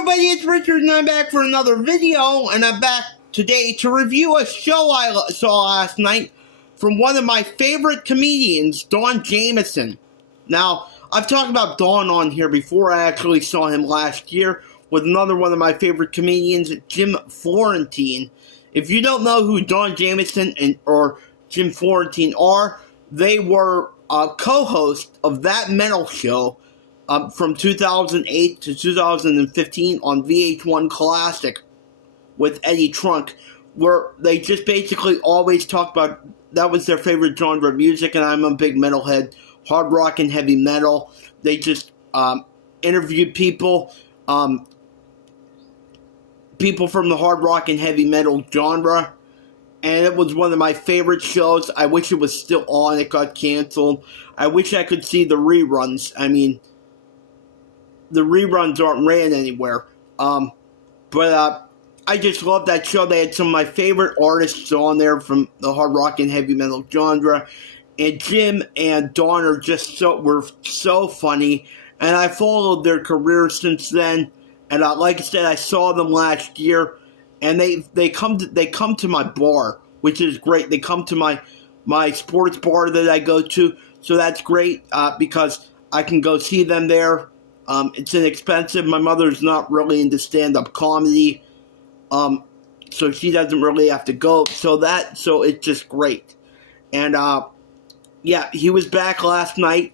everybody, it's Richard and I'm back for another video, and I'm back today to review a show I saw last night from one of my favorite comedians, Jamison. Now, I've talked about Don on here before. I actually saw him last year with another one of my favorite comedians, Jim Florentine. If you don't know who Jamison or Jim Florentine are, they were co-hosts of That Metal Show from 2008 to 2015 on VH1 Classic with Eddie Trunk, where they just basically always talked about, that was their favorite genre of music, and I'm a big metalhead, hard rock and heavy metal. They just interviewed people from the hard rock and heavy metal genre, and it was one of my favorite shows. I wish it was still on. It got canceled. I wish I could see the reruns. I mean, the reruns aren't ran anywhere. But I just love that show. They had some of my favorite artists on there from the hard rock and heavy metal genre. And Jim and Don are just were so funny. And I followed their careers since then. And like I said, I saw them last year. And they come to my bar, which is great. They come to my sports bar that I go to. So that's great because I can go see them there. It's inexpensive. My mother's not really into stand-up comedy, so she doesn't really have to go. So it's just great. And yeah, he was back last night,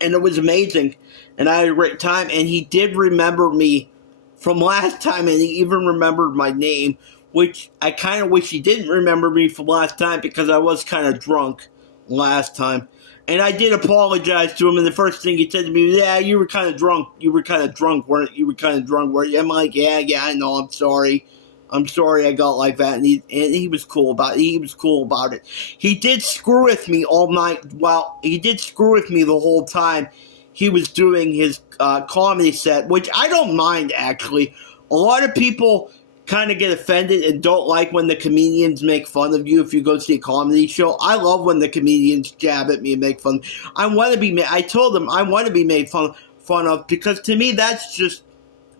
and it was amazing. And I had a great time. And he did remember me from last time, and he even remembered my name, which I kind of wish he didn't remember me from last time because I was kind of drunk last time. And I did apologize to him, and the first thing he said to me was, yeah, you were kind of drunk. You were kind of drunk, weren't you? You were kind of drunk, weren't you? I'm like, yeah, I know, I'm sorry. I'm sorry I got like that. And he was cool about it. He was cool about it. He did screw with me all night. Well, he did screw with me the whole time he was doing his comedy set, which I don't mind, actually. A lot of people kind of get offended and don't like when the comedians make fun of you if you go see a comedy show. I love when the comedians jab at me and make fun. I told them I want to be made fun of because to me that's just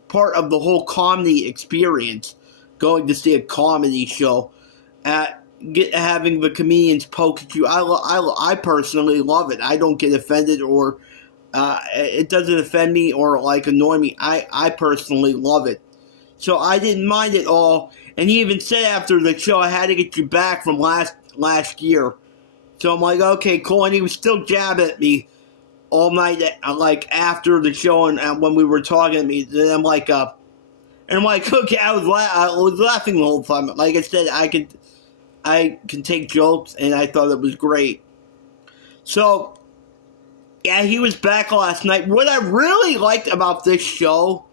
part of the whole comedy experience. Going to see a comedy show, having the comedians poke at you. I personally love it. I don't get offended or it doesn't offend me or like annoy me. I personally love it. So I didn't mind it all. And he even said after the show, I had to get you back from last year. So I'm like, okay, cool. And he was still jabbing at me all night, like after the show and when we were talking to me. And I'm like, okay, I was laughing the whole time. Like I said, I can take jokes, and I thought it was great. So yeah, he was back last night. What I really liked about this show,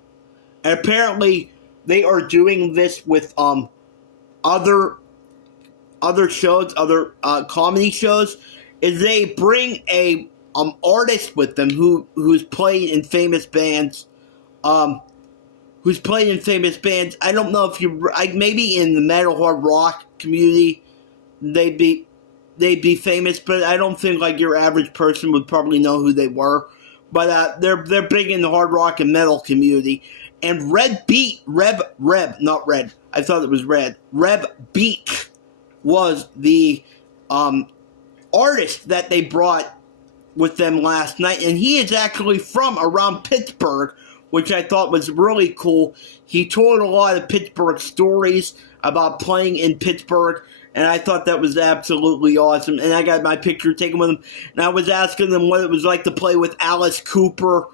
and apparently they are doing this with other shows, other comedy shows, is they bring a artist with them who's played in famous bands. I don't know if maybe in the metal hard rock community they'd be famous, but I don't think like your average person would probably know who they were. But they're big in the hard rock and metal community. And Reb Beat was the artist that they brought with them last night. And he is actually from around Pittsburgh, which I thought was really cool. He told a lot of Pittsburgh stories about playing in Pittsburgh, and I thought that was absolutely awesome. And I got my picture taken with him, and I was asking them what it was like to play with Alice Cooper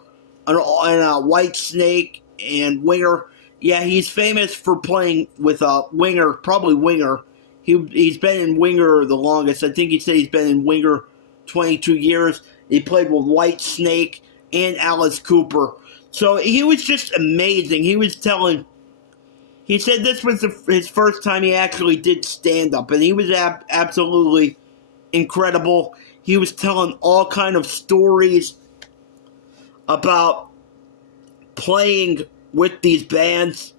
and White Snake and Winger. Yeah, he's famous for playing with Winger, probably Winger. He's been in Winger the longest. I think he said he's been in Winger 22 years. He played with White Snake and Alice Cooper. So he was just amazing. He said this was his first time he actually did stand-up, and he was absolutely incredible. He was telling all kind of stories about playing with these bands,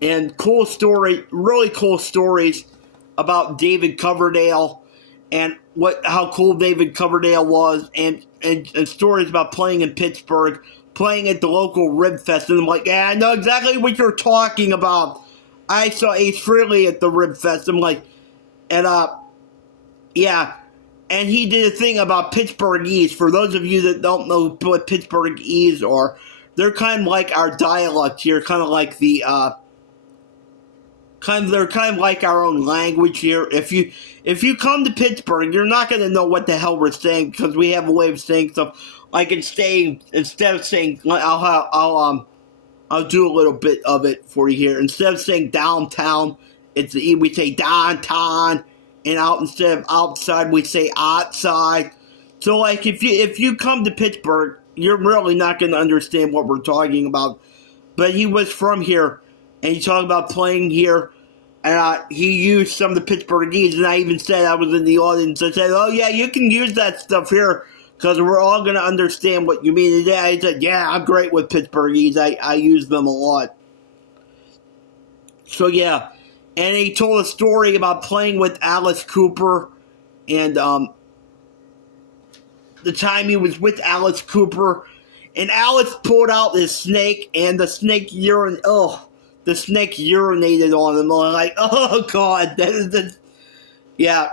and really cool stories about David Coverdale and how cool David Coverdale was, and stories about playing in Pittsburgh, playing at the local Rib Fest. And I'm like, yeah, I know exactly what you're talking about. I saw Ace Frehley at the Rib Fest. I'm like, and yeah. And he did a thing about Pittsburghese. For those of you that don't know what Pittsburghese are, they're kind of like our dialect here, kind of like the they're kind of like our own language here. If you come to Pittsburgh, you're not going to know what the hell we're saying, because we have a way of saying stuff. Like instead of saying, I'll do a little bit of it for you here. Instead of saying downtown, we say downtown, and instead of outside, we say outside. So like if you come to Pittsburgh, you're really not going to understand what we're talking about. But he was from here, and he talked about playing here, and he used some of the Pittsburghese, and I even said, I was in the audience, I said, oh yeah, you can use that stuff here, because we're all going to understand what you mean. And yeah, he said, yeah, I'm great with Pittsburghese, I use them a lot. So yeah, and he told a story about playing with Alice Cooper, and the time he was with Alice Cooper, and Alice pulled out this snake, and the snake urinated on him. I'm like, oh god, that is the, yeah.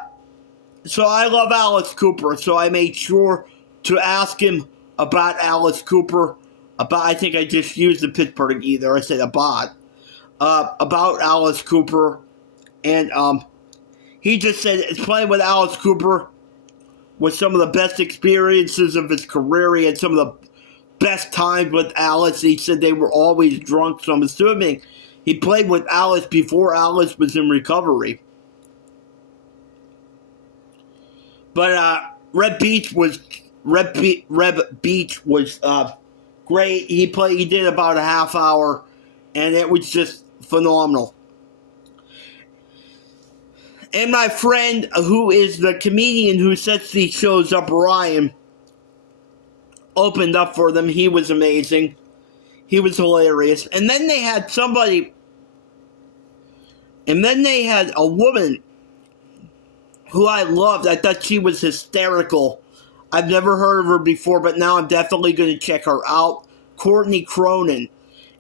So I love Alice Cooper, so I made sure to ask him about Alice Cooper, I think I just used the Pittsburgh either, I said about Alice Cooper, and he just said playing with Alice Cooper was some of the best experiences of his career. He had some of the best times with Alice. He said they were always drunk, so I'm assuming he played with Alice before Alice was in recovery. But Reb Beach was great. He did about a half hour, and it was just phenomenal. And my friend, who is the comedian who sets these shows up, Ryan, opened up for them. He was amazing. He was hilarious. And then they had a woman who I loved. I thought she was hysterical. I've never heard of her before, but now I'm definitely going to check her out. Courtney Cronin.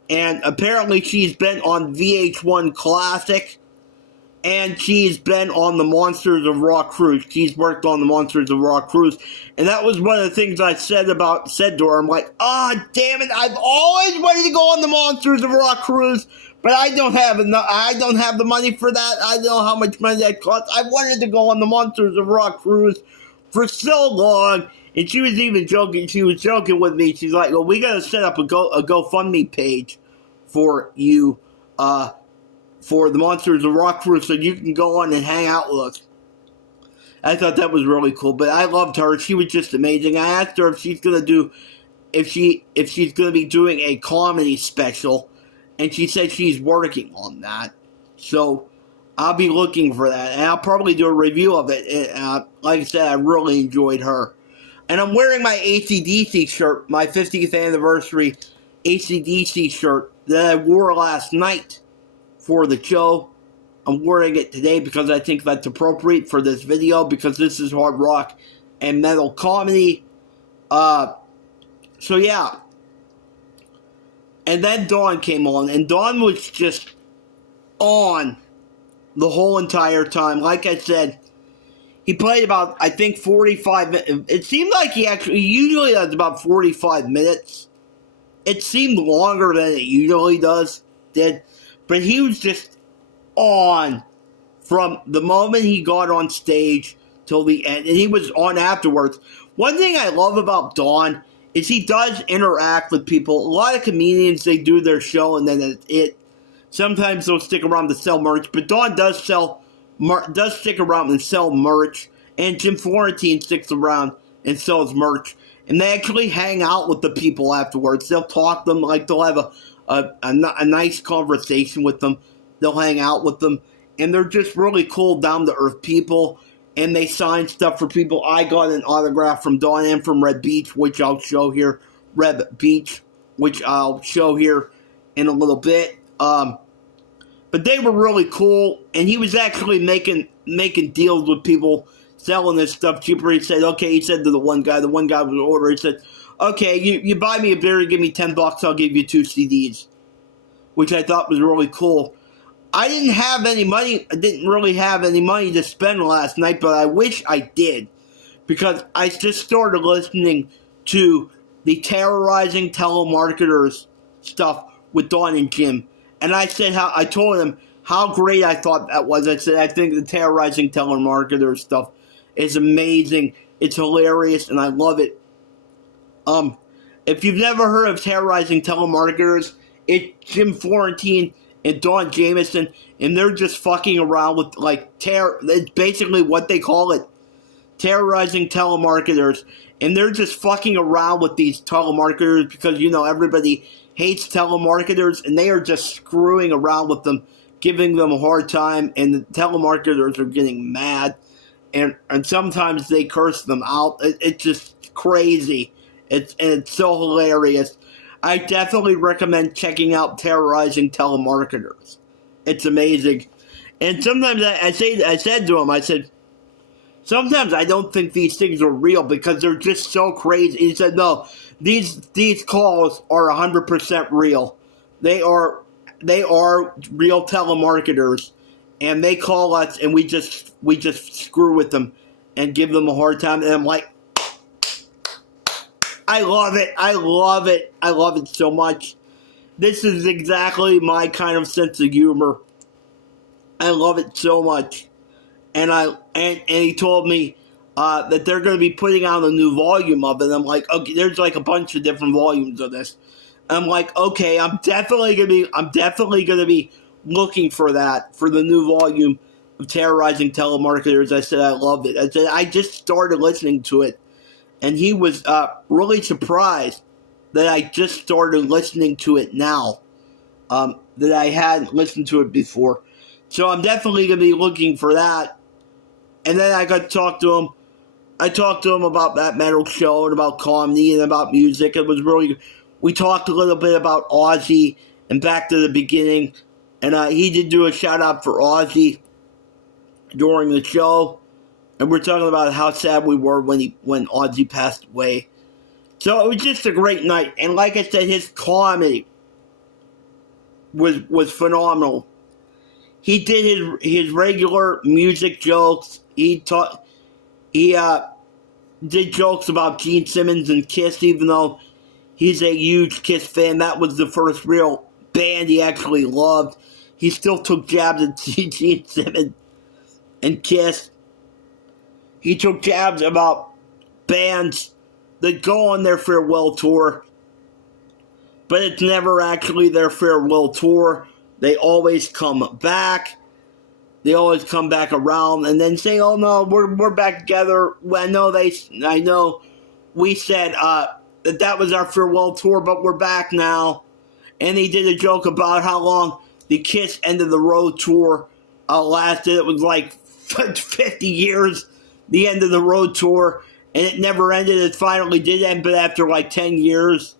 And apparently she's been on VH1 Classic, and she's been on the Monsters of Rock cruise. She's worked on the Monsters of Rock cruise. And that was one of the things I said to her. I'm like, damn it, I've always wanted to go on the Monsters of Rock cruise, but I don't have the money for that. I don't know how much money that costs. I wanted to go on the Monsters of Rock cruise for so long. And she was even joking. She was joking with me. She's like, well, we got to set up a GoFundMe page for you, for the Monsters of Rock cruise, so you can go on and hang out with us. I thought that was really cool, but I loved her. She was just amazing. I asked her if she's gonna be doing a comedy special, and she said she's working on that. So I'll be looking for that, and I'll probably do a review of it. Like I said, I really enjoyed her. And I'm wearing my AC/DC shirt, my 50th anniversary AC/DC shirt that I wore last night for the show. I'm wearing it today because I think that's appropriate for this video, because this is hard rock and metal comedy. So yeah. And then Dawn came on, and Dawn was just on the whole entire time. Like I said, he played about, I think, 45 minutes. It seemed like he usually does about 45 minutes. It seemed longer than it usually did. But he was just on from the moment he got on stage till the end. And he was on afterwards. One thing I love about Dawn is he does interact with people. A lot of comedians, they do their show and then that's it. Sometimes they'll stick around to sell merch. But Dawn does stick around and sell merch. And Jim Florentine sticks around and sells merch. And they actually hang out with the people afterwards. They'll talk to them, like they'll have a nice conversation with them. They'll hang out with them. And they're just really cool, down-to-earth people. And they sign stuff for people. I got an autograph from Dawn and from Reb Beach, which I'll show here. Reb Beach, which I'll show here in a little bit. But they were really cool. And he was actually making deals with people selling this stuff cheaper. He said to the one guy was ordering, he said, okay, you buy me a beer, you give me $10, I'll give you 2 CDs, which I thought was really cool. I didn't have any money. I didn't really have any money to spend last night, but I wish I did, because I just started listening to the Terrorizing Telemarketers stuff with Dawn and Jim, and I told him how great I thought that was. I said I think the Terrorizing Telemarketers stuff is amazing. It's hilarious, and I love it. If you've never heard of Terrorizing Telemarketers, it's Jim Florentine and Dawn Jamison, and they're just fucking around with, it's basically what they call it, terrorizing telemarketers, and they're just fucking around with these telemarketers because, everybody hates telemarketers, and they are just screwing around with them, giving them a hard time, and the telemarketers are getting mad, and sometimes they curse them out. It's just crazy. It's so hilarious. I definitely recommend checking out Terrorizing Telemarketers. It's amazing. And sometimes I said to him, I said, sometimes I don't think these things are real because they're just so crazy. He said, no, these calls are 100% real. They are real telemarketers, and they call us, and we just screw with them and give them a hard time. And I'm like, I love it. I love it. I love it so much. This is exactly my kind of sense of humor. I love it so much. And he told me that they're going to be putting out a new volume of it. And I'm like, okay, there's like a bunch of different volumes of this. And I'm like, okay, I'm definitely gonna be looking for that, for the new volume of Terrorizing Telemarketers. I said I loved it. I said I just started listening to it. And he was really surprised that I just started listening to it now, that I hadn't listened to it before. So I'm definitely going to be looking for that. And then I got to talk to him. I talked to him about that metal show and about comedy and about music. It was really, we talked a little bit about Ozzy and back to the beginning. And he did do a shout out for Ozzy during the show. And we're talking about how sad we were when Ozzy passed away. So it was just a great night. And like I said, his comedy was phenomenal. He did his regular music jokes. He did jokes about Gene Simmons and Kiss, even though he's a huge Kiss fan. That was the first real band he actually loved. He still took jabs at Gene Simmons and Kiss. He took jabs about bands that go on their farewell tour, but it's never actually their farewell tour. They always come back. They always come back around and then say, "Oh no, we're back together." I know we said that was our farewell tour, but we're back now. And he did a joke about how long the Kiss End of the Road tour lasted. It was like 50 years. The End of the Road tour, and it never ended. It finally did end, but after like 10 years.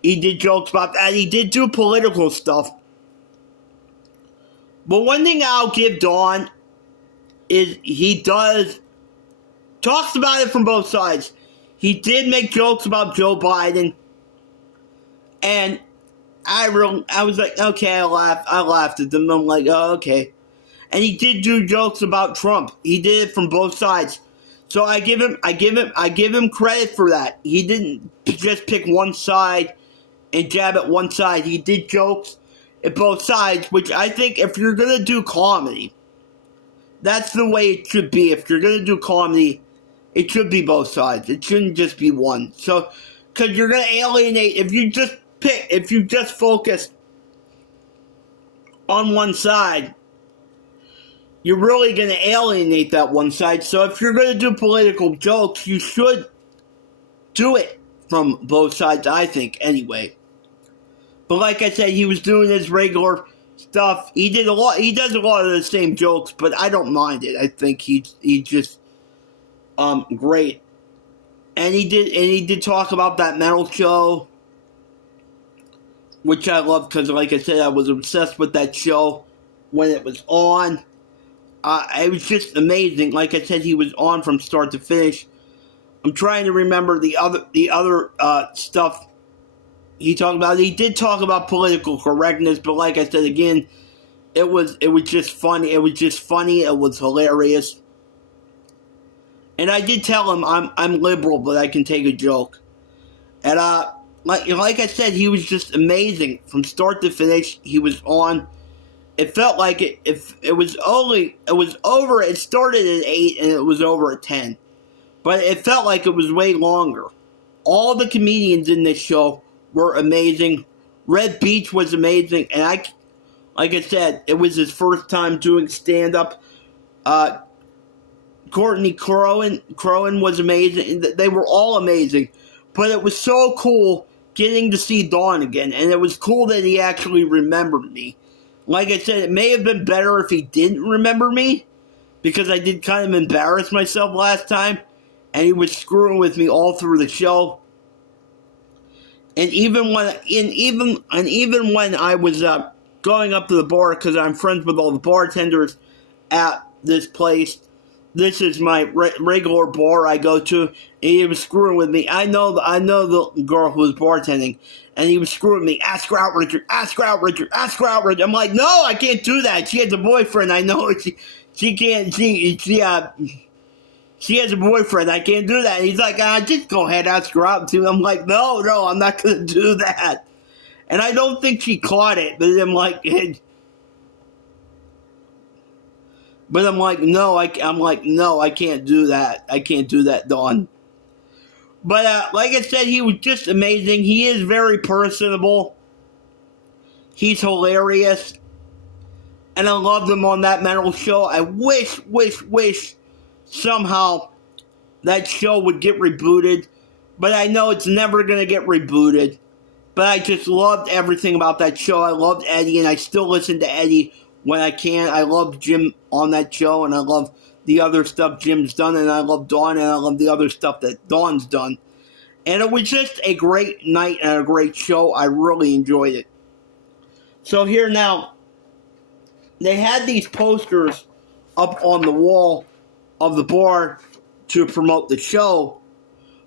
He did jokes about that. He did do political stuff. But one thing I'll give Dawn is he talks about it from both sides. He did make jokes about Joe Biden, and I was like, okay, I laughed at them. I'm like, oh, okay. And he did do jokes about Trump. He did it from both sides. So I give him credit for that. He didn't just pick one side and jab at one side. He did jokes at both sides, which I think if you're going to do comedy, that's the way it should be. If you're going to do comedy, it should be both sides. It shouldn't just be one. So, because you're going to alienate, if you just focus on one side, you're really going to alienate that one side. So if you're going to do political jokes, you should do it from both sides, I think, anyway. But like I said, he was doing his regular stuff. He does a lot of the same jokes, but I don't mind it. I think he's just great. And he did talk about that metal show, which I love because, like I said, I was obsessed with that show when it was on. It was just amazing. Like I said, he was on from start to finish. I'm trying to remember the other stuff he talked about. He did talk about political correctness, but like I said again, it was just funny. It was just funny. It was hilarious. And I did tell him I'm liberal, but I can take a joke. And like I said, he was just amazing from start to finish. He was on. It felt like it was over. It started at 8 and it was over at 10, but it felt like it was way longer. All the comedians in this show were amazing. Red Beach was amazing, and like I said, it was his first time doing stand up. Courtney Crowan was amazing. They were all amazing. But it was so cool getting to see Dawn again. And it was cool that he actually remembered me. Like I said, it may have been better if he didn't remember me. Because I did kind of embarrass myself last time. And he was screwing with me all through the show. And even when I was going up to the bar, because I'm friends with all the bartenders at this place. This is my regular bar I go to, and he was screwing with me. I know the girl who was bartending, and he was screwing me. Ask her out, Richard. Ask her out, Richard. Ask her out, Richard. I'm like, no, I can't do that. She has a boyfriend. I know she can't. She has a boyfriend. I can't do that. And he's like, just go ahead, ask her out too. I'm like, no, I'm not gonna do that. And I don't think she caught it, but I'm like. But I'm like, no, I can't do that. I can't do that, Dawn. But like I said, he was just amazing. He is very personable. He's hilarious. And I loved him on that metal show. I wish somehow that show would get rebooted. But I know it's never going to get rebooted. But I just loved everything about that show. I loved Eddie, and I still listen to Eddie when I can. I love Jim on that show, and I love the other stuff Jim's done, and I love Dawn, and I love the other stuff that Dawn's done. And it was just a great night and a great show. I really enjoyed it. So here now, they had these posters up on the wall of the bar to promote the show.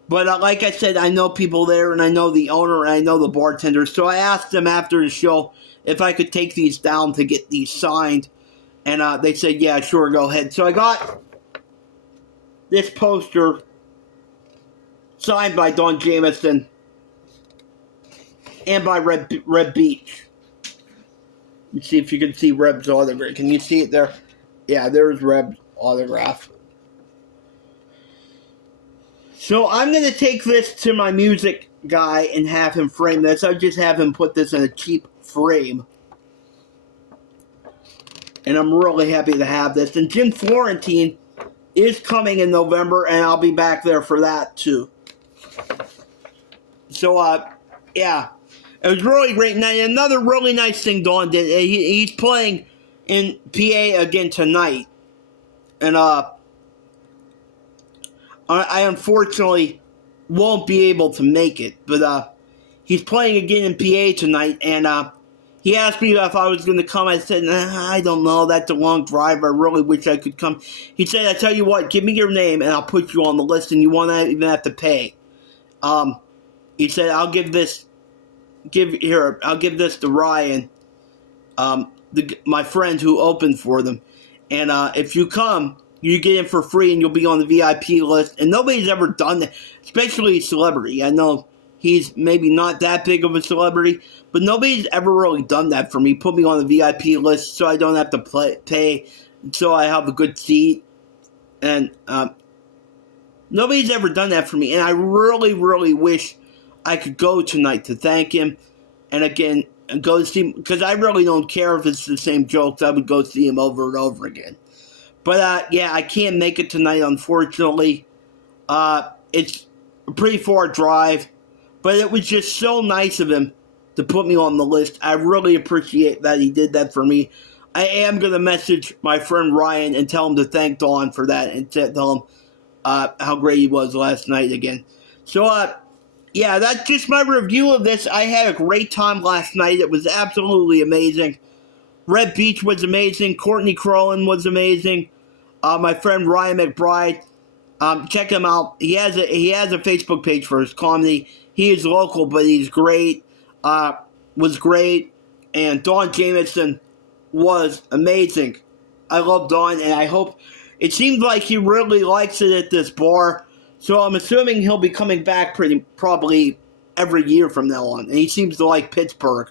But like I said, I know people there, and I know the owner, and I know the bartender. So I asked them after the show if I could take these down to get these signed. And they said, yeah, sure, go ahead. So I got this poster signed by Don Jamison and by Red Beach. Let's see if you can see Reb's autograph. Can you see it there? Yeah, there's Reb's autograph. So I'm going to take this to my music guy and have him frame this. I just have him put this in a cheap frame. And I'm really happy to have this. And Jim Florentine is coming in November, and I'll be back there for that too. So, yeah. It was really great night. Another really nice thing Dawn did. He's playing in PA again tonight. And, I unfortunately won't be able to make it. But, he's playing again in PA tonight, and, he asked me if I was going to come. I said, I don't know. That's a long drive. I really wish I could come. He said, I tell you what, give me your name and I'll put you on the list and you won't even have to pay. He said, I'll give this to Ryan, my friend who opened for them. And if you come, you get in for free and you'll be on the VIP list. And nobody's ever done that, especially a celebrity. I know he's maybe not that big of a celebrity, but nobody's ever really done that for me. Put me on the VIP list so I don't have to pay, so I have a good seat. And nobody's ever done that for me. And I really, really wish I could go tonight to thank him. And again, go see him, because I really don't care if it's the same jokes. I would go see him over and over again. But yeah, I can't make it tonight, unfortunately. It's a pretty far drive. But it was just so nice of him to put me on the list. I really appreciate that he did that for me. I am going to message my friend Ryan and tell him to thank Dawn for that and tell him how great he was last night again. So, yeah, that's just my review of this. I had a great time last night. It was absolutely amazing. Red Beach was amazing. Courtney Crowan was amazing. My friend Ryan McBride. Check him out. He has a Facebook page for his comedy. He is local, but he's great. Was great, and Don Jamison was amazing. I love Don, and I hope. It seems like he really likes it at this bar, so I'm assuming he'll be coming back probably every year from now on. And he seems to like Pittsburgh.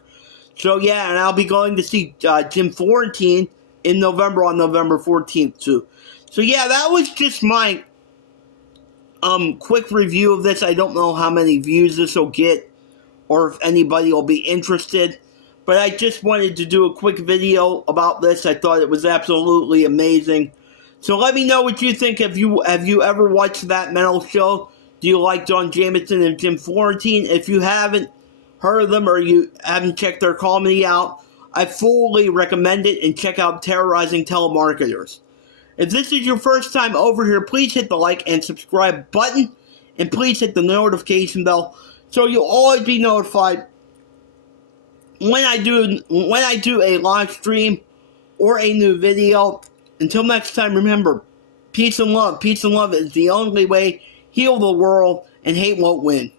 So yeah, and I'll be going to see Jim Florentine in November on November 14th too. So yeah, that was just my quick review of this. I don't know how many views this will get or if anybody will be interested, but I just wanted to do a quick video about this. I thought it was absolutely amazing. So let me know what you think. Have you ever watched That Metal Show? Do you like Don Jamison and Jim Florentine? If you haven't heard of them or you haven't checked their comedy out, I fully recommend it, and check out Terrorizing Telemarketers. If this is your first time over here, please hit the like and subscribe button, and please hit the notification bell so you'll always be notified when I do a live stream or a new video. Until next time, remember, peace and love. Peace and love is the only way. Heal the world, and hate won't win.